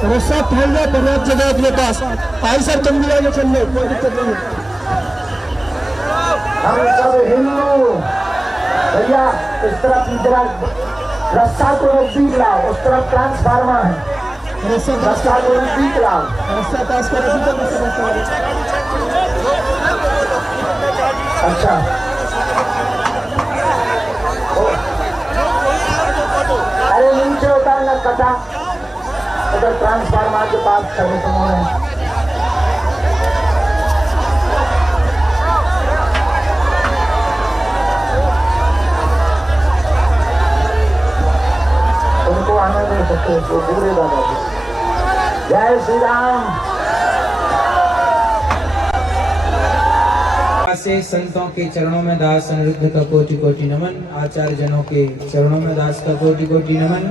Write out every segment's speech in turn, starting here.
रस्सा फैल गया, पर्याप्त जगह अपने पास। आई सर, तुम भी आगे चल लो, कोई दिक्कत नहीं। हम सब हिंदू भैया, इस तरफ जरा रस्सा को नजदीक लाओ, उस तरफ ट्रांसफार्मर है, रस्सा को नजदीक लाओ। रस्सा पास कर, अच्छा, अरे नीचे उतारना कटा, उधर ट्रांसफार्मर के पास खड़े समूह है। उनको आने नहीं सकते, वो पूरे दादा जी। जय श्री राम। से संतों के चरणों में दास अनिरुद्ध का कोटि कोटि नमन, आचार्य जनों के चरणों में दास का कोटि कोटि नमन,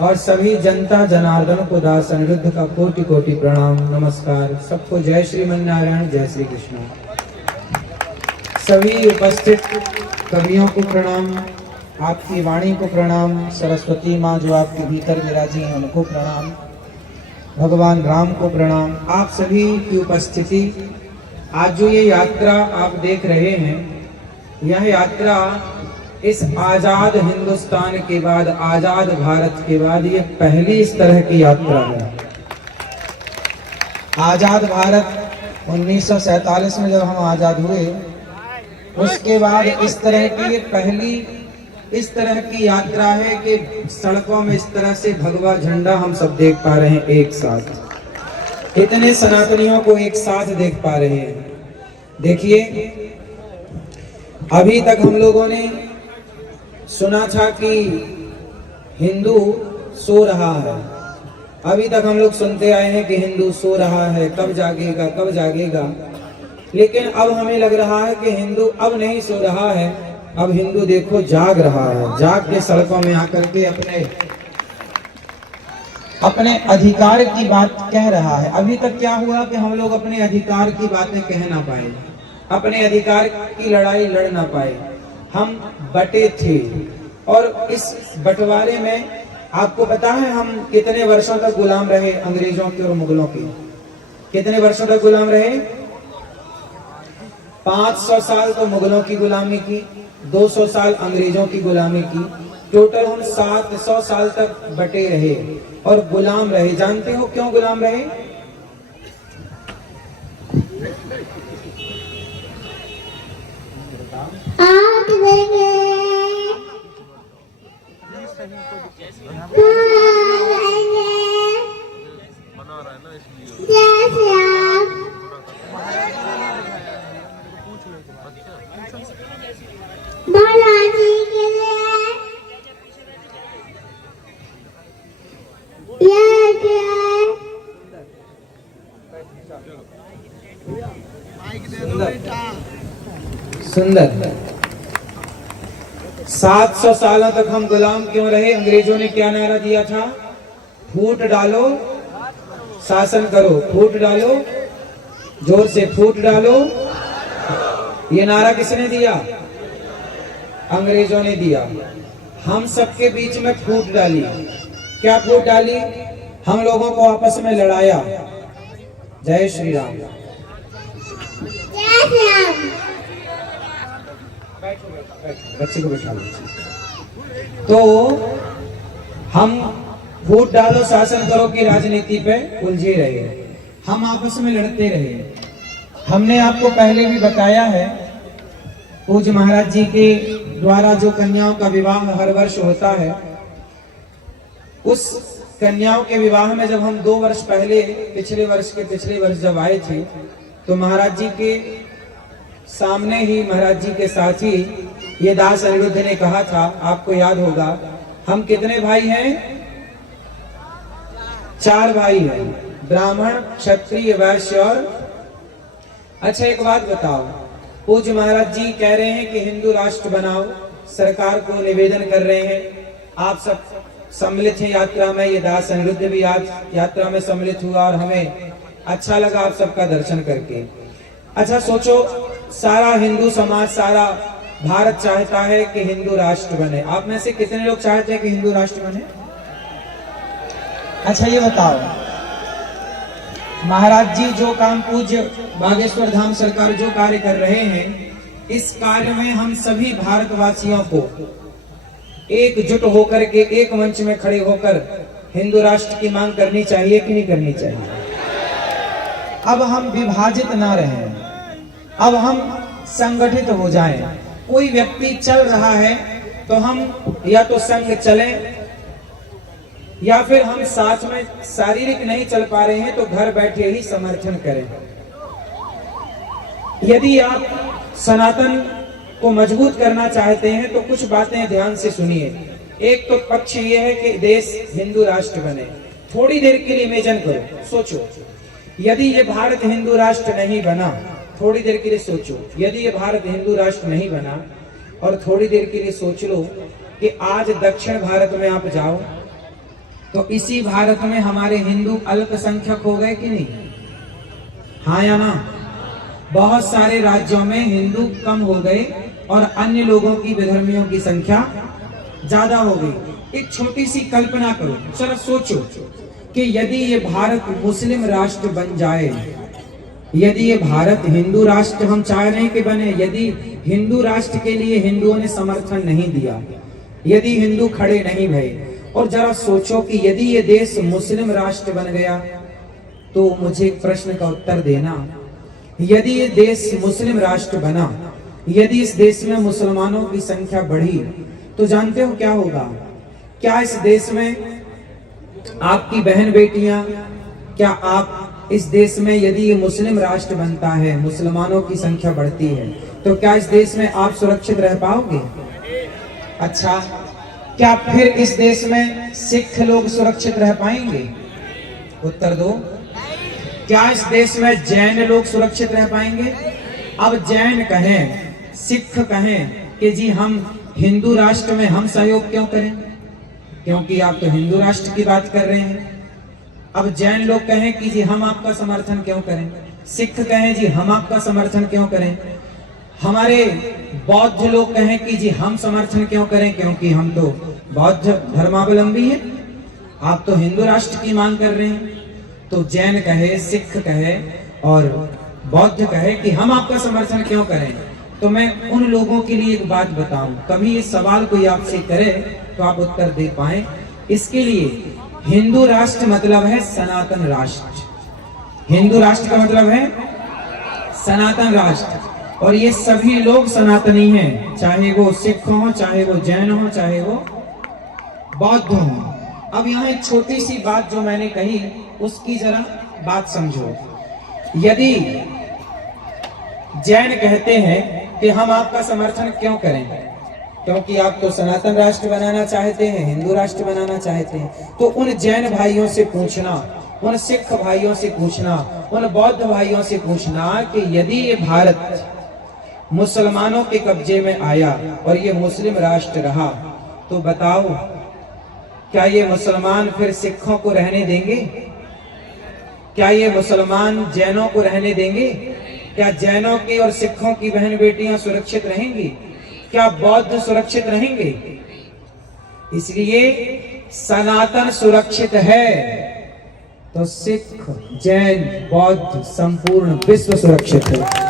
और सभी जनता जनार्दन को दास अनिरुद्ध का कोटि कोटि प्रणाम नमस्कार। सबको जय श्रीमन नारायण, जय श्री कृष्ण। सभी उपस्थित कवियों को प्रणाम, आपकी वाणी को प्रणाम, सरस्वती माँ जो आपके भीतर विराजी हैं उनको प्रणाम, भगवान राम को प्रणाम। आप सभी की उपस्थिति, आज जो ये यात्रा आप देख रहे हैं, यह यात्रा इस आजाद हिंदुस्तान के बाद, आजाद भारत के बाद ये पहली इस तरह की यात्रा है। आजाद भारत 1947 में जब हम आजाद हुए, उसके बाद इस तरह की ये पहली इस तरह की यात्रा है कि सड़कों में इस तरह से भगवा झंडा हम सब देख पा रहे हैं एक साथ, इतने सनातनियों को एक साथ देख पा रहे हैं। देखिए, अभी तक हम लोगों ने सुना था कि हिंदू सो रहा है, अभी तक हम लोग सुनते आए हैं कि हिंदू सो रहा है, कब जागेगा कब जागेगा। लेकिन अब हमें लग रहा है कि हिंदू अब नहीं सो रहा है, अब हिंदू देखो जाग रहा है, जाग के सड़कों में आकर के अपने अधिकार की बात कह रहा है। अभी तक क्या हुआ कि हम लोग अपने अधिकार की बातें कह ना पाए, अपने अधिकार की लड़ाई लड़ ना पाए, हम बटे थे। और इस बंटवारे में आपको पता है हम कितने वर्षों तक गुलाम रहे अंग्रेजों के और मुगलों के? कितने वर्षों तक गुलाम रहे? 500 साल तो मुगलों की गुलामी की, 200 साल अंग्रेजों की गुलामी की, टोटल हम 700 साल तक बटे रहे और गुलाम रहे। जानते हो क्यों गुलाम रहे? सुंदर। 700 सालों तक हम गुलाम क्यों रहे? अंग्रेजों ने क्या नारा दिया था? फूट डालो शासन करो, फूट डालो, जोर से फूट डालो। ये नारा किसने दिया? अंग्रेजों ने दिया। हम सबके बीच में फूट डाली। क्या फूट डाली? हम लोगों को आपस में लड़ाया। जय श्री राम। जय श्री राम। बच्चे को बैठा लो। तो हम फूट डालो शासन करो की राजनीति पे उलझे रहे, हम आपस में लड़ते रहे। हमने आपको पहले भी बताया है, पूज्य महाराज जी के द्वारा जो कन्याओं का विवाह हर वर्ष होता है, उस कन्याओं के विवाह में जब हम 2 वर्ष पहले पिछले वर्ष जब आए थे, तो महाराज जी के सामने ही, महाराज जी के साथ ही ये दास अनिरुद्ध ने कहा था, आपको याद होगा, हम कितने भाई हैं? 4 भाई हैं, ब्राह्मण, क्षत्रिय, वैश्य और। अच्छा एक बात बताओ, पूज्य महाराज जी कह रहे हैं कि हिंदू राष्ट्र बनाओ, सरकार को निवेदन कर रहे हैं, आप सब सम्मिलित हैं यात्रा में, ये दास अनिरुद्ध भी आज यात्रा में सम्मिलित हुआ और हमें अच्छा लगा आप सबका दर्शन करके। अच्छा सोचो, सारा हिंदू समाज, सारा भारत चाहता है कि हिंदू राष्ट्र बने। आप में से कितने लोग चाहते हैं कि हिंदू राष्ट्र बने? अच्छा ये बताओ, महाराज जी जो काम पूज्य बागेश्वर धाम सरकार जो कार्य कर रहे हैं, इस कार्य में हम सभी भारतवासियों को एकजुट होकर के एक मंच में खड़े होकर हिंदू राष्ट्र की मांग करनी चाहिए कि नहीं करनी चाहिए? अब हम विभाजित ना रहें, अब हम संगठित हो जाएं। कोई व्यक्ति चल रहा है तो हम या तो संग चलें, या फिर हम साथ में शारीरिक नहीं चल पा रहे हैं तो घर बैठे ही समर्थन करें। यदि आप सनातन को मजबूत करना चाहते हैं तो कुछ बातें ध्यान से सुनिए। एक तो पक्ष ये है कि देश हिंदू राष्ट्र बने। थोड़ी देर के लिए इमेजिन करो, सोचो, यदि ये भारत हिंदू राष्ट्र नहीं बना, थोड़ी देर के लिए सोचो, यदि ये भारत हिंदू राष्ट्र नहीं बना, और थोड़ी देर के लिए सोच लो कि आज दक्षिण भारत में आप जाओ तो इसी भारत में हमारे हिंदू अल्पसंख्यक हो गए कि नहीं? हाँ या ना? बहुत सारे राज्यों में हिंदू कम हो गए और अन्य लोगों की, विधर्मियों की संख्या ज्यादा हो गई। एक छोटी सी कल्पना करो, चलो सोचो कि यदि ये भारत मुस्लिम राष्ट्र बन जाए, यदि ये भारत हिंदू राष्ट्र हम चाह रहे हैं कि बने, यदि हिंदू राष्ट्र के लिए हिंदुओं ने समर्थन नहीं दिया, यदि हिंदू खड़े नहीं भये, और जरा सोचो कि यदि ये देश मुस्लिम राष्ट्र बन गया, तो मुझे एक प्रश्न का उत्तर देना, यदि ये देश मुस्लिम राष्ट्र बना, यदि इस देश में मुसलमानों की संख्या बढ़ी, तो जानते हो क्या होगा? क्या इस देश में आपकी बहन बेटियां, क्या आप इस देश में, यदि ये मुस्लिम राष्ट्र बनता है, मुसलमानों की संख्या बढ़ती है, तो क्या इस देश में आप सुरक्षित रह पाओगे? अच्छा, क्या फिर इस देश में सिख लोग सुरक्षित रह पाएंगे? उत्तर दो। क्या इस देश में जैन लोग सुरक्षित रह पाएंगे? अब जैन कहें, सिख कहें कि जी हम हिंदू राष्ट्र में हम सहयोग क्यों करें, क्योंकि आप तो हिंदू राष्ट्र की बात कर रहे हैं। अब जैन लोग कहें कि जी हम आपका समर्थन क्यों करें, सिख कहें जी हम आपका समर्थन क्यों करें, हमारे बौद्ध लोग कहें कि जी हम समर्थन क्यों करें, क्योंकि हम तो बौद्ध धर्मावलंबी हैं, आप तो हिंदू राष्ट्र की मांग कर रहे हैं। तो जैन कहे, सिख कहे और बौद्ध कहे कि हम आपका समर्थन क्यों करें। तो मैं उन लोगों के लिए एक बात बताऊं, कभी इस सवाल कोई आपसे करे तो आप उत्तर दे पाए। इसके लिए हिंदू राष्ट्र मतलब है सनातन राष्ट्र, हिंदू राष्ट्र का मतलब है सनातन राष्ट्र, और ये सभी लोग सनातनी हैं, चाहे वो सिख हो, चाहे वो जैन हो, चाहे वो बौद्ध हो। अब यहाँ एक छोटी सी बात जो मैंने कही, उसकी जरा बात समझो। यदि जैन कहते हैं कि हम आपका समर्थन क्यों करें, क्योंकि आप तो सनातन राष्ट्र बनाना चाहते हैं, हिंदू राष्ट्र बनाना चाहते हैं, तो उन जैन भाइयों से पूछना, उन सिख भाइयों से पूछना, उन बौद्ध भाइयों से पूछना कि यदि ये भारत मुसलमानों के कब्जे में आया और ये मुस्लिम राष्ट्र रहा, तो बताओ क्या ये मुसलमान फिर सिखों को रहने देंगे? क्या ये मुसलमान जैनों को रहने देंगे? क्या जैनों की और सिखों की बहन बेटियां सुरक्षित रहेंगी? क्या बौद्ध सुरक्षित रहेंगे? इसलिए सनातन सुरक्षित है तो सिख, जैन, बौद्ध, संपूर्ण विश्व सुरक्षित है।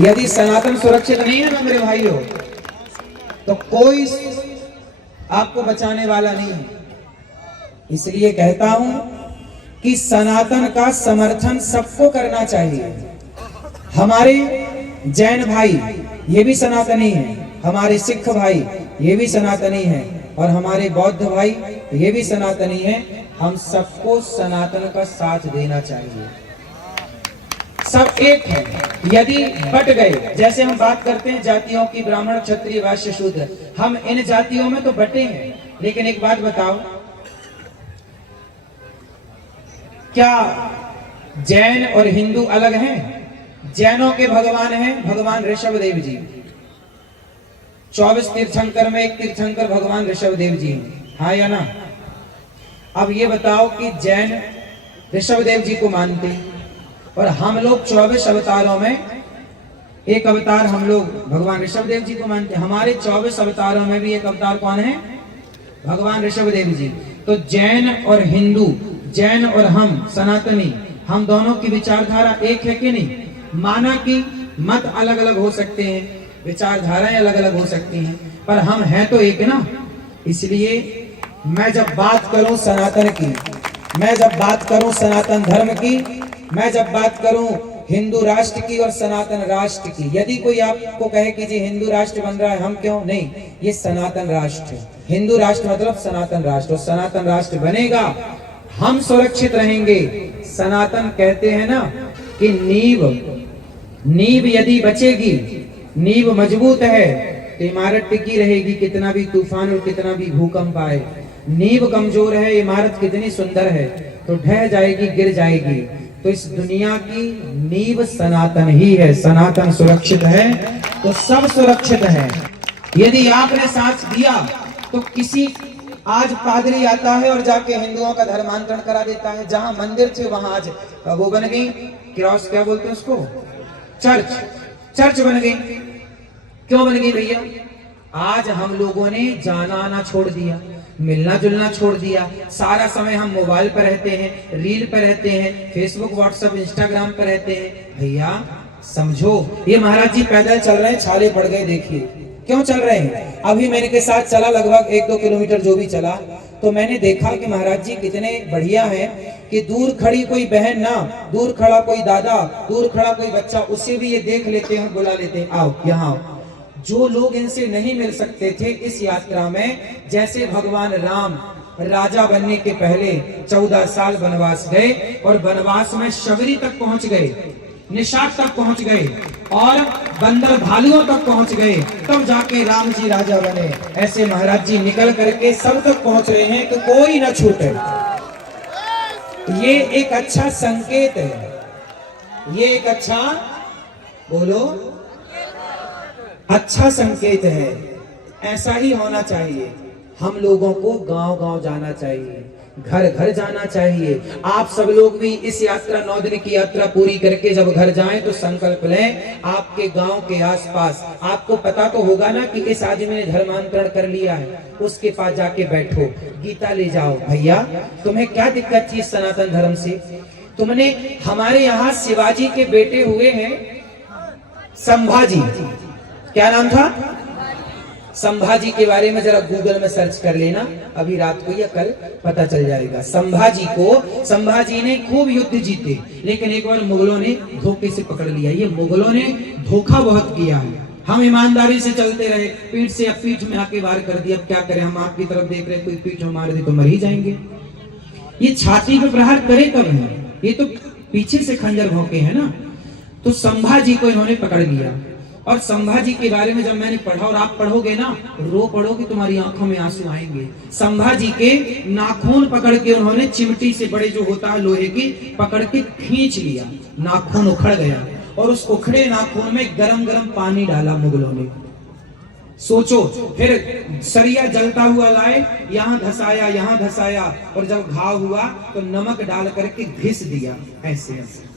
यदि सनातन सुरक्षित नहीं है ना मेरे भाइयों, तो कोई आपको बचाने वाला नहीं है। इसलिए कहता हूं कि सनातन का समर्थन सबको करना चाहिए। हमारे जैन भाई ये भी सनातनी हैं, हमारे सिख भाई ये भी सनातनी हैं, और हमारे बौद्ध भाई ये भी सनातनी हैं। हम सबको सनातन का साथ देना चाहिए। सब एक है। यदि बट गए, जैसे हम बात करते हैं जातियों की, ब्राह्मण, क्षत्रिय, वैश्य, शूद्र, हम इन जातियों में तो बटे हैं, लेकिन एक बात बताओ, क्या जैन और हिंदू अलग हैं? जैनों के भगवान हैं भगवान ऋषभदेव जी। 24 तीर्थंकर में एक तीर्थंकर भगवान ऋषभदेव जी हैं, हाँ या ना? अब ये बताओ कि जैन ऋषभदेव जी को मानते हैं, और हम लोग 24 अवतारों में एक अवतार हम लोग भगवान ऋषभदेव जी को मानते हैं। हमारे 24 अवतारों में भी एक अवतार कौन है? भगवान ऋषभदेव जी। तो जैन और हिंदू, जैन और हम सनातनी, हम दोनों की विचारधारा एक है कि नहीं? माना कि मत अलग अलग हो सकते हैं, विचारधाराएं अलग अलग हो सकती हैं, पर हम हैं तो एक ना। इसलिए मैं जब बात करूं सनातन की, मैं जब बात करूं सनातन धर्म की, मैं जब बात करूं हिंदू राष्ट्र की और सनातन राष्ट्र की, यदि कोई आपको कहे कि जी हिंदू राष्ट्र बन रहा है, हम क्यों नहीं, ये सनातन राष्ट्र है। हिंदू राष्ट्र मतलब सनातन राष्ट्र, और सनातन राष्ट्र बनेगा, हम सुरक्षित रहेंगे। सनातन कहते हैं ना कि नींव यदि बचेगी, नींव मजबूत है तो इमारत टिकी रहेगी, कितना भी तूफान और कितना भी भूकंप आए। नींव कमजोर है, इमारत कितनी सुंदर है तो ढह जाएगी, गिर जाएगी। तो इस दुनिया की नींव सनातन ही है। सनातन सुरक्षित है तो सब सुरक्षित है। यदि आपने साथ दिया तो किसी, आज पादरी आता है और जाके हिंदुओं का धर्मांतरण करा देता है। जहां मंदिर थे वहां आज वो बन गई क्रॉस, क्या बोलते हैं उसको, चर्च बन गई। क्यों बन गई भैया? आज हम लोगों ने जाना आना छोड़ दिया, मिलना जुलना छोड़ दिया, सारा समय हम मोबाइल पर रहते हैं, रील पर रहते हैं, फेसबुक व्हाट्सएप इंस्टाग्राम पर रहते हैं। भैया समझो, ये महाराज जी पैदल चल रहे हैं, छाले पड़ गए, देखिए क्यों चल रहे हैं। अभी मेरे के साथ चला लगभग 1-2 किलोमीटर जो भी चला, तो मैंने देखा कि महाराज जी कितने बढ़िया हैं कि दूर खड़ी कोई बहन ना, दूर खड़ा कोई दादा, दूर खड़ा कोई बच्चा, उसे भी ये देख लेते हैं, बुला लेते हैं, आओ यहाँ आओ। जो लोग इनसे नहीं मिल सकते थे इस यात्रा में, जैसे भगवान राम राजा बनने के पहले 14 साल वनवास गए और वनवास में शबरी तक पहुंच गए, निषाद तक पहुंच गए और बंदर भालुओं तक पहुंच गए, तब जाके राम जी राजा बने। ऐसे महाराज जी निकल करके सब तक पहुंच रहे हैं कि कोई न छूटे। ये एक अच्छा संकेत है, ये एक अच्छा, बोलो, अच्छा संकेत है। ऐसा ही होना चाहिए। हम लोगों को गांव-गांव जाना चाहिए, घर घर जाना चाहिए। आप सब लोग भी इस यात्रा, 9 दिन की यात्रा पूरी करके जब घर जाएं तो संकल्प लें, आपके गांव के आसपास आपको पता तो होगा ना कि इस आदमी ने धर्मांतरण कर लिया है, उसके पास जाके बैठो, गीता ले जाओ। भैया तुम्हें क्या दिक्कत थी सनातन धर्म से? तुमने, हमारे यहाँ शिवाजी के बेटे हुए हैं संभाजी, क्या नाम था? संभाजी के बारे में जरा गूगल में सर्च कर लेना, अभी रात को या कल पता चल जाएगा। संभाजी ने खूब युद्ध जीते, लेकिन एक बार मुगलों ने धोखे से पकड़ लिया। ये मुगलों ने धोखा बहुत किया है। हम ईमानदारी से चलते रहे, पीठ से अब पीठ में आके वार कर दिया। अब क्या करें, हम आपकी तरफ देख रहे, कोई पीठ में मार दे तो मर ही जाएंगे। ये छाती पे प्रहार करे कब है? ये तो पीछे से खंजर भोंके है ना। तो संभाजी को इन्होंने पकड़ लिया, और संभाजी के बारे में जब मैंने पढ़ा, और आप पढ़ोगे ना, रो पढ़ोगे, तुम्हारी आंखों में आंसू आएंगे। संभाजी के नाखून पकड़ के उन्होंने चिमटी से, बड़े जो होता है लोहे की, पकड़ के खींच लिया, नाखून उखड़ गया, और उस उखड़े नाखून में गरम गरम पानी डाला मुगलों ने। सोचो, फिर सरिया जलता हुआ लाए, यहाँ धसाया, और जब घाव हुआ तो नमक डाल करके घिस दिया, ऐसे ऐसे।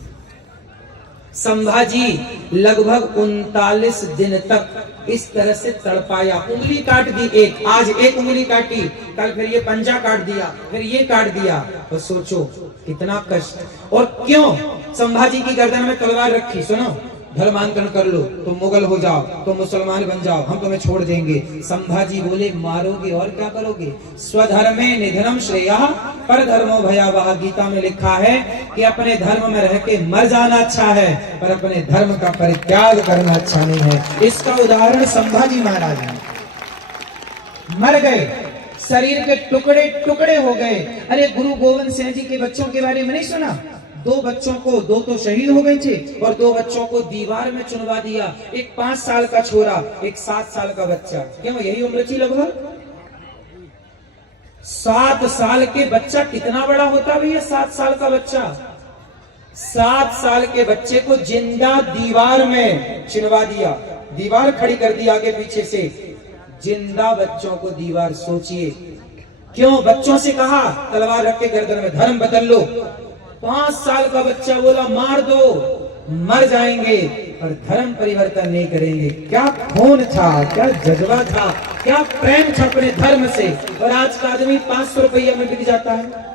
संभाजी लगभग 39 दिन तक इस तरह से तड़पाया। उंगली काट दी एक, आज एक उंगली काटी, कल फिर ये पंजा काट दिया, फिर ये काट दिया। तो सोचो कितना कष्ट। और क्यों संभाजी की गर्दन में तलवार रखी? सुनो, धर्मांतरण कर लो तो मुगल हो जाओ, तो मुसलमान बन जाओ, हम तुम्हें छोड़ देंगे। संभाजी बोले, मारोगे और क्या करोगे? स्वधर्मे निधनम श्रेयः परधर्मो भयावह। गीता में लिखा है कि अपने धर्म में रह के मर जाना अच्छा है, पर अपने धर्म का परित्याग करना अच्छा नहीं है। इसका उदाहरण संभाजी महाराज है। मर गए, शरीर के टुकड़े टुकड़े हो गए। अरे गुरु गोविंद सिंह जी के बच्चों के बारे में नहीं सुना? 2 बच्चों को, 2 तो शहीद हो गए थे, और 2 बच्चों को दीवार में चुनवा दिया। एक 5 साल का छोरा, एक 7 साल का बच्चा। क्यों, यही उम्र थी लगभग। 7 साल के बच्चा कितना बड़ा होता भैया? 7 साल का बच्चा, 7 साल के बच्चे को जिंदा दीवार में चिनवा दिया, दीवार खड़ी कर दी आगे पीछे से, जिंदा बच्चों को दीवार। सोचिए क्यों? बच्चों से कहा तलवार रख के गर्दन में, धर्म बदल लो। 5 साल का बच्चा बोला, मार दो, मर जाएंगे, और धर्म परिवर्तन नहीं करेंगे। क्या खून था, क्या जज्बा था। क्या प्रेम था अपने धर्म से। और आज का आदमी 500 रुपया में बिक जाता है।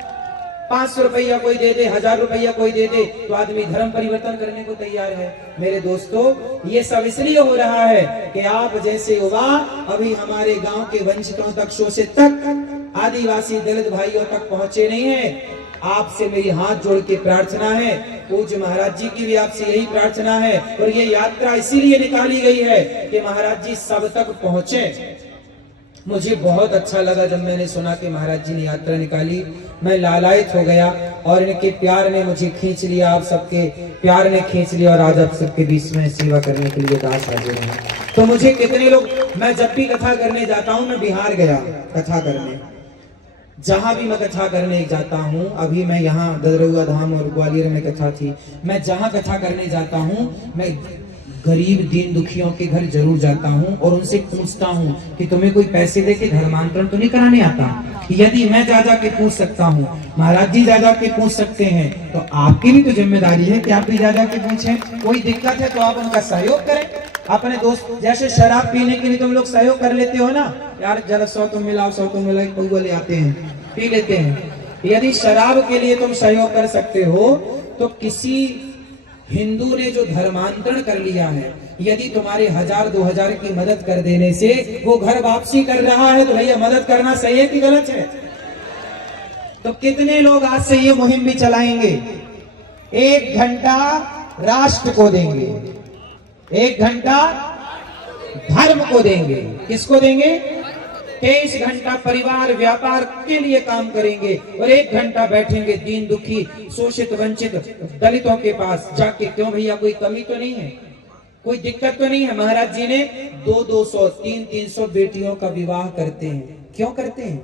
500 रुपया कोई दे दे, 1000 रुपया कोई दे दे, तो आदमी धर्म परिवर्तन करने को तैयार है। मेरे दोस्तों, ये सब इसलिए हो रहा है कि आप जैसे युवा अभी हमारे गांव के वंचितों तक, शोषित तक, आदिवासी दलित भाइयों तक पहुंचे नहीं है। आपसे मेरी हाथ जोड़ के प्रार्थना है, पूज्य महाराज जी की भी आपसे यही प्रार्थना है। और ये यात्रा इसीलिए निकाली गई है कि महाराज जी सब तक पहुंचे। मुझे बहुत अच्छा लगा जब मैंने सुना कि महाराज जी ने यात्रा निकाली। मैं लालायित हो गया और इनके प्यार ने मुझे खींच लिया, आप सबके प्यार ने खींच लिया। और आज आप सबके बीच में सेवा करने के लिए दास हाजिर हैं। तो मुझे कितने लोग, मैं जब भी कथा करने जाता हूँ, मैं बिहार गया कथा करने, जहां भी मैं कथा करने जाता हूँ, अभी मैं यहाँ ददरुआ धाम और ग्वालियर में कथा थी, मैं जहां कथा करने जाता हूँ, मैं गरीब दीन दुखियों के घर जरूर जाता हूँ और उनसे पूछता हूँ कि तुम्हें कोई पैसे दे के धर्मांतरण तो नहीं कराने आता। यदि मैं जा के पूछ सकता हूँ, महाराज जी जा के पूछ सकते हैं, तो आपकी भी तो जिम्मेदारी है कि आप भी जा के पूछें। कोई दिक्कत है तो आप उनका सहयोग करें। अपने दोस्त, जैसे शराब पीने के लिए तुम लोग सहयोग कर लेते हो ना, यार जरा 100 तुम मिलाओ, 100 तुम मिलाओ, पौवा ले आते हैं, पी लेते हैं। यदि शराब के लिए तुम सहयोग कर सकते हो, तो किसी हिंदू ने जो धर्मांतरण कर लिया है, यदि तुम्हारे 1000-2000 की मदद कर देने से वो घर वापसी कर रहा है, तो भैया मदद करना सही है कि गलत है? तो कितने लोग आज से ये मुहिम भी चलाएंगे? 1 घंटा राष्ट्र को देंगे, 1 घंटा धर्म को देंगे। किसको देंगे? 23 घंटा परिवार व्यापार के लिए काम करेंगे और 1 घंटा बैठेंगे दीन दुखी शोषित वंचित दलितों के पास जाके। क्यों भैया, कोई कमी तो नहीं है, कोई दिक्कत तो नहीं है? महाराज जी ने 200-200, 300-300 बेटियों का विवाह करते हैं। क्यों करते हैं?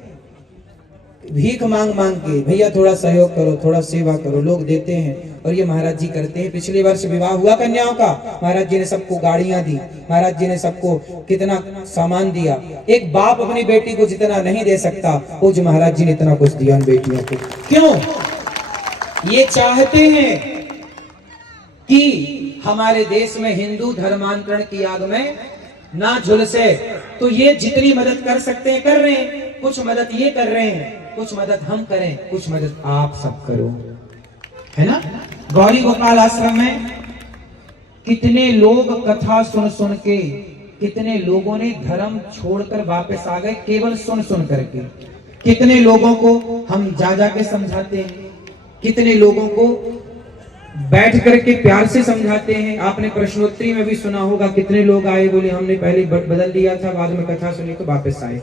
भीख मांग मांग के, भैया थोड़ा सहयोग करो, थोड़ा सेवा करो, लोग देते हैं और ये महाराज जी करते हैं। पिछले वर्ष विवाह हुआ कन्याओं का, महाराज जी ने सबको गाड़ियां दी, महाराज जी ने सबको कितना सामान दिया। एक बाप अपनी बेटी को जितना नहीं दे सकता, वो जो महाराज जी ने इतना कुछ दिया उन बेटियों को। क्यों? ये चाहते हैं कि हमारे देश में हिंदू धर्मांतरण की आग में ना झुलसे। तो ये जितनी मदद कर सकते हैं कर रहे हैं। कुछ मदद ये कर रहे हैं, कुछ मदद हम करें, कुछ मदद आप सब करो, है ना? गौरी गोपाल आश्रम में कितने लोग कथा सुन सुन के, कितने लोगों ने धर्म छोड़कर वापस आ गए केवल सुन सुन करके। कितने लोगों को हम जा के समझाते हैं, कितने लोगों को बैठ करके प्यार से समझाते हैं। आपने प्रश्नोत्तरी में भी सुना होगा, कितने लोग आए, बोले हमने पहले बदल दिया था, बाद में कथा सुनी तो वापस आए।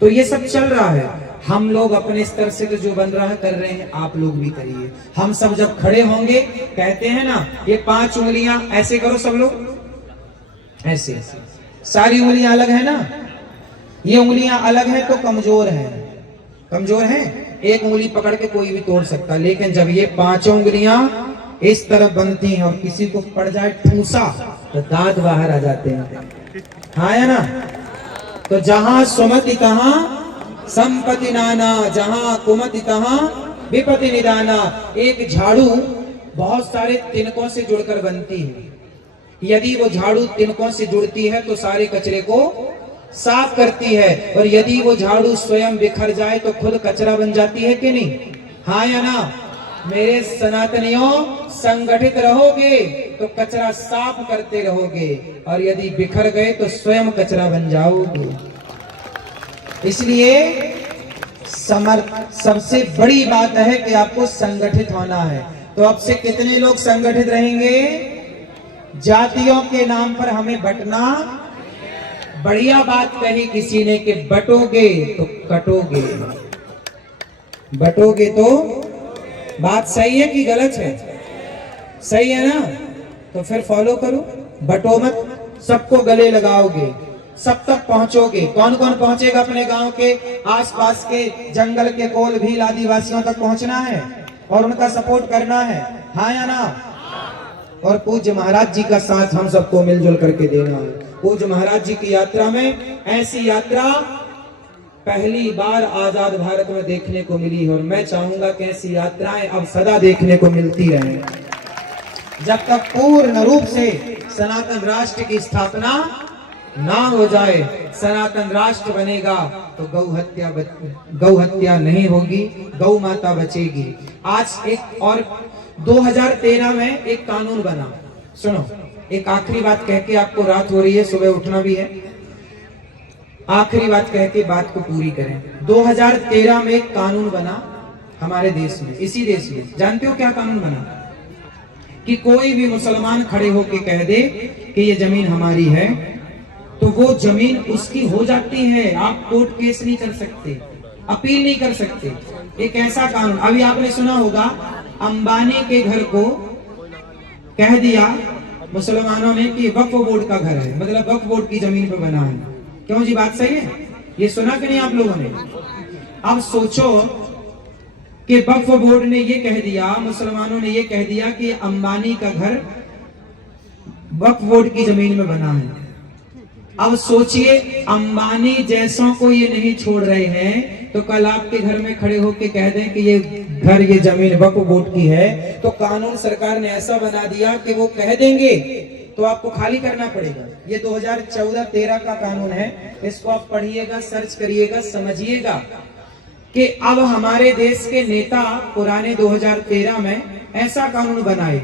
तो ये सब चल रहा है। हम लोग अपने स्तर से तो जो बन रहा है कर रहे हैं, आप लोग भी करिए। हम सब जब खड़े होंगे, कहते हैं ना, ये 5 उंगलियां ऐसे करो सब लोग, ऐसे सारी उंगलियां अलग है ना, ये उंगलियां अलग है तो कमजोर है, कमजोर है। एक उंगली पकड़ के कोई भी तोड़ सकता, लेकिन जब ये 5 उंगलियां इस तरफ बनती हैं और किसी को पड़ जाए ठूसा तो दांत बाहर आ जाते हैं, हाँ या ना? तो जहां सुमति तहां संपत्ति नाना, जहां कुमति तहां विपत्ति निदाना। एक झाड़ू बहुत सारे तिनकों से जुड़कर बनती है। यदि वो झाड़ू तिनकों से जुड़ती है तो सारे कचरे को साफ करती है, और यदि वो झाड़ू स्वयं बिखर जाए तो खुद कचरा बन जाती है कि नहीं? हाँ या ना? मेरे सनातनियों, संगठित रहोगे तो कचरा साफ करते रहोगे, और यदि बिखर गए तो स्वयं कचरा बन जाओगे। इसलिए सबसे बड़ी बात है कि आपको संगठित होना है। तो अब से कितने लोग संगठित रहेंगे? जातियों के नाम पर हमें बंटना, बढ़िया बात कही किसी ने कि बटोगे तो कटोगे, बटोगे तो, बात सही है कि गलत है? सही है ना? तो फिर फॉलो करो, बटो मत, सबको गले लगाओगे, सब तक पहुंचोगे। कौन कौन पहुंचेगा? अपने गांव के आसपास के जंगल के कोल भील आदिवासियों तक पहुंचना है और उनका सपोर्ट करना है, हाँ या ना? और पूज्य महाराज जी का साथ हम सबको मिलजुल करके देना है। पूज्य महाराज जी की यात्रा में, ऐसी यात्रा पहली बार आजाद भारत में देखने को मिली है, और मैं चाहूंगा कि ऐसी यात्राएं अब सदा देखने को मिलती रहें, जब तक पूर्ण रूप से सनातन राष्ट्र की स्थापना ना हो जाए, सनातन राष्ट्र बनेगा तो गौ हत्या नहीं होगी, गौ माता बचेगी। आज एक और 2013 में एक कानून बना, सुनो, एक आखिरी बात कह के, आपको रात हो रही है, सुबह उठना भी है, आखिरी बात कह के बात को पूरी करें। 2013 में एक कानून बना हमारे देश में, इसी देश में। जानते हो क्या कानून बना? कि कोई भी मुसलमान खड़े होके कह दे कि ये जमीन हमारी है, तो वो जमीन उसकी हो जाती है। आप कोर्ट केस नहीं कर सकते, अपील नहीं कर सकते। एक ऐसा कानून, अभी आपने सुना होगा, अंबानी के घर को कह दिया मुसलमानों ने कि वक्फ बोर्ड का घर है, मतलब वक्फ बोर्ड की जमीन पे बना है। क्यों जी, बात सही है? ये सुना कि नहीं आप लोगों ने? अब सोचो कि वक्फ बोर्ड ने ये कह दिया, मुसलमानों ने ये कह दिया कि अंबानी का घर वक्फ बोर्ड की जमीन में बना है। अब सोचिए, अंबानी जैसों को ये नहीं छोड़ रहे हैं, तो कल आपके घर में खड़े होके कह दें कि ये घर, ये जमीन वक्फ बोर्ड की है, तो कानून सरकार ने ऐसा बना दिया कि वो कह देंगे तो आपको खाली करना पड़ेगा। ये 2014-13 का कानून है, इसको आप पढ़िएगा, सर्च करिएगा, समझिएगा कि अब हमारे देश के नेता पुराने 2013 में ऐसा कानून बनाए,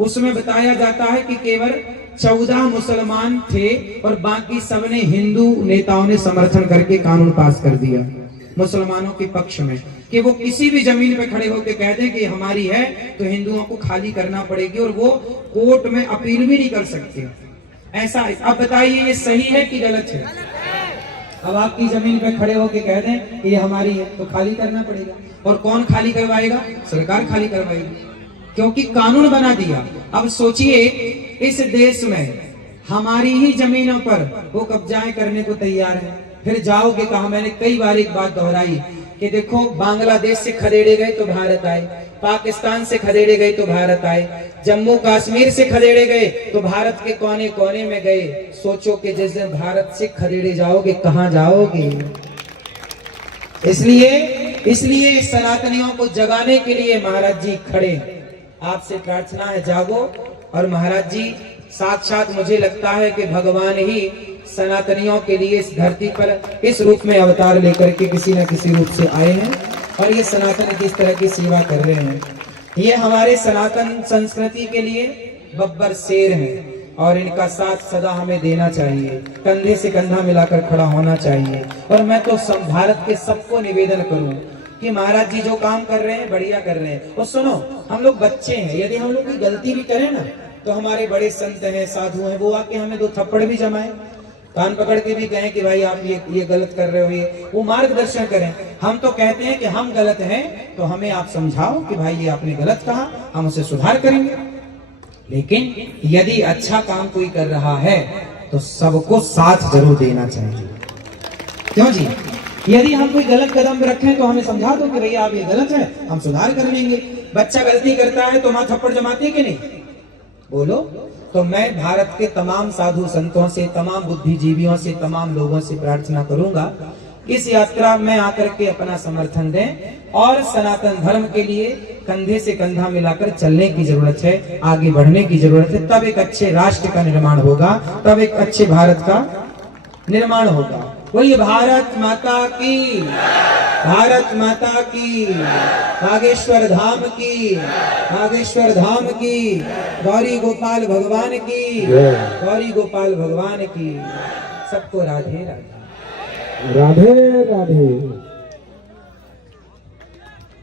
उसमें बताया जाता है कि केवल 14 मुसलमान थे और बाकी सबने, हिंदू नेताओं ने समर्थन करके कानून पास कर दिया मुसलमानों के पक्ष में, कि वो किसी भी जमीन पे खड़े होकर कह दें कि हमारी है, तो हिंदुओं को खाली करना पड़ेगी और वो कोर्ट में अपील भी नहीं कर सकते। ऐसा, अब बताइए ये सही है कि गलत है? अब आपकी जमीन पे खड़े होके कह दें कि ये हमारी है, तो खाली करना पड़ेगा। और कौन खाली करवाएगा? सरकार खाली करवाएगी, क्योंकि कानून बना दिया। अब सोचिए, इस देश में हमारी ही जमीनों पर वो कब्जाएं करने को तैयार है। फिर जाओगे कहा? मैंने कई बार एक बात दोहराई कि देखो, बांग्लादेश से खदेड़े गए तो भारत आए, पाकिस्तान से खदेड़े गए तो भारत आए, जम्मू कश्मीर से खदेड़े गए तो भारत के कोने कोने में गए। सोचो कि जिस दिन भारत से खदेड़े जाओगे, कहां जाओगे? इसलिए सनातनियों को जगाने के लिए महाराज जी खड़े। आपसे प्रार्थना है, जागो। और महाराज जी साक्षात मुझे लगता है कि भगवान ही सनातनियों के लिए इस धरती पर इस रूप में अवतार लेकर के किसी न किसी रूप से आए हैं, और ये सनातन की इस तरह की सेवा कर रहे हैं। ये हमारे सनातन संस्कृति के लिए बब्बर शेर हैं, और इनका साथ सदा हमें देना चाहिए, कंधे से कंधा मिलाकर खड़ा होना चाहिए। और मैं तो भारत के सबको निवेदन करूं कि महाराज जी जो काम कर रहे हैं, बढ़िया कर रहे हैं। और सुनो, हम लोग बच्चे हैं, यदि हम लोग कोई गलती भी करें ना, तो हमारे बड़े संत हैं, साधु हैं, वो आके हमें 2 थप्पड़ भी जमाए, कान पकड़ के भी कहें कि भाई आप ये गलत कर रहे हो, ये वो मार्गदर्शन करें। हम तो कहते हैं कि हम गलत हैं, तो हमें आप समझाओ कि भाई ये आपने गलत कहा, हम उसे सुधार करेंगे। लेकिन यदि अच्छा काम कोई कर रहा है तो सबको साथ जरूर देना चाहिए। क्यों जी? यदि हम कोई गलत कदम रखें तो हमें समझा दो कि भैया आप ये गलत है, हम सुधार कर लेंगे। बच्चा गलती करता है तो मां थप्पड़ जमाती कि नहीं? बोलो। तो मैं भारत के तमाम साधु संतों से, तमाम बुद्धिजीवियों से, तमाम लोगों से प्रार्थना करूंगा, इस यात्रा में आकर के अपना समर्थन दें और सनातन धर्म के लिए कंधे से कंधा मिलाकर चलने की जरूरत है, आगे बढ़ने की जरूरत है। तब एक अच्छे राष्ट्र का निर्माण होगा, तब एक अच्छे भारत का निर्माण होगा। बोलिए भारत माता की, भारत माता की, नागेश्वर धाम की, नागेश्वर धाम की, गौरी गोपाल भगवान की, गौरी गोपाल भगवान की। सबको राधे राधे, राधे राधे।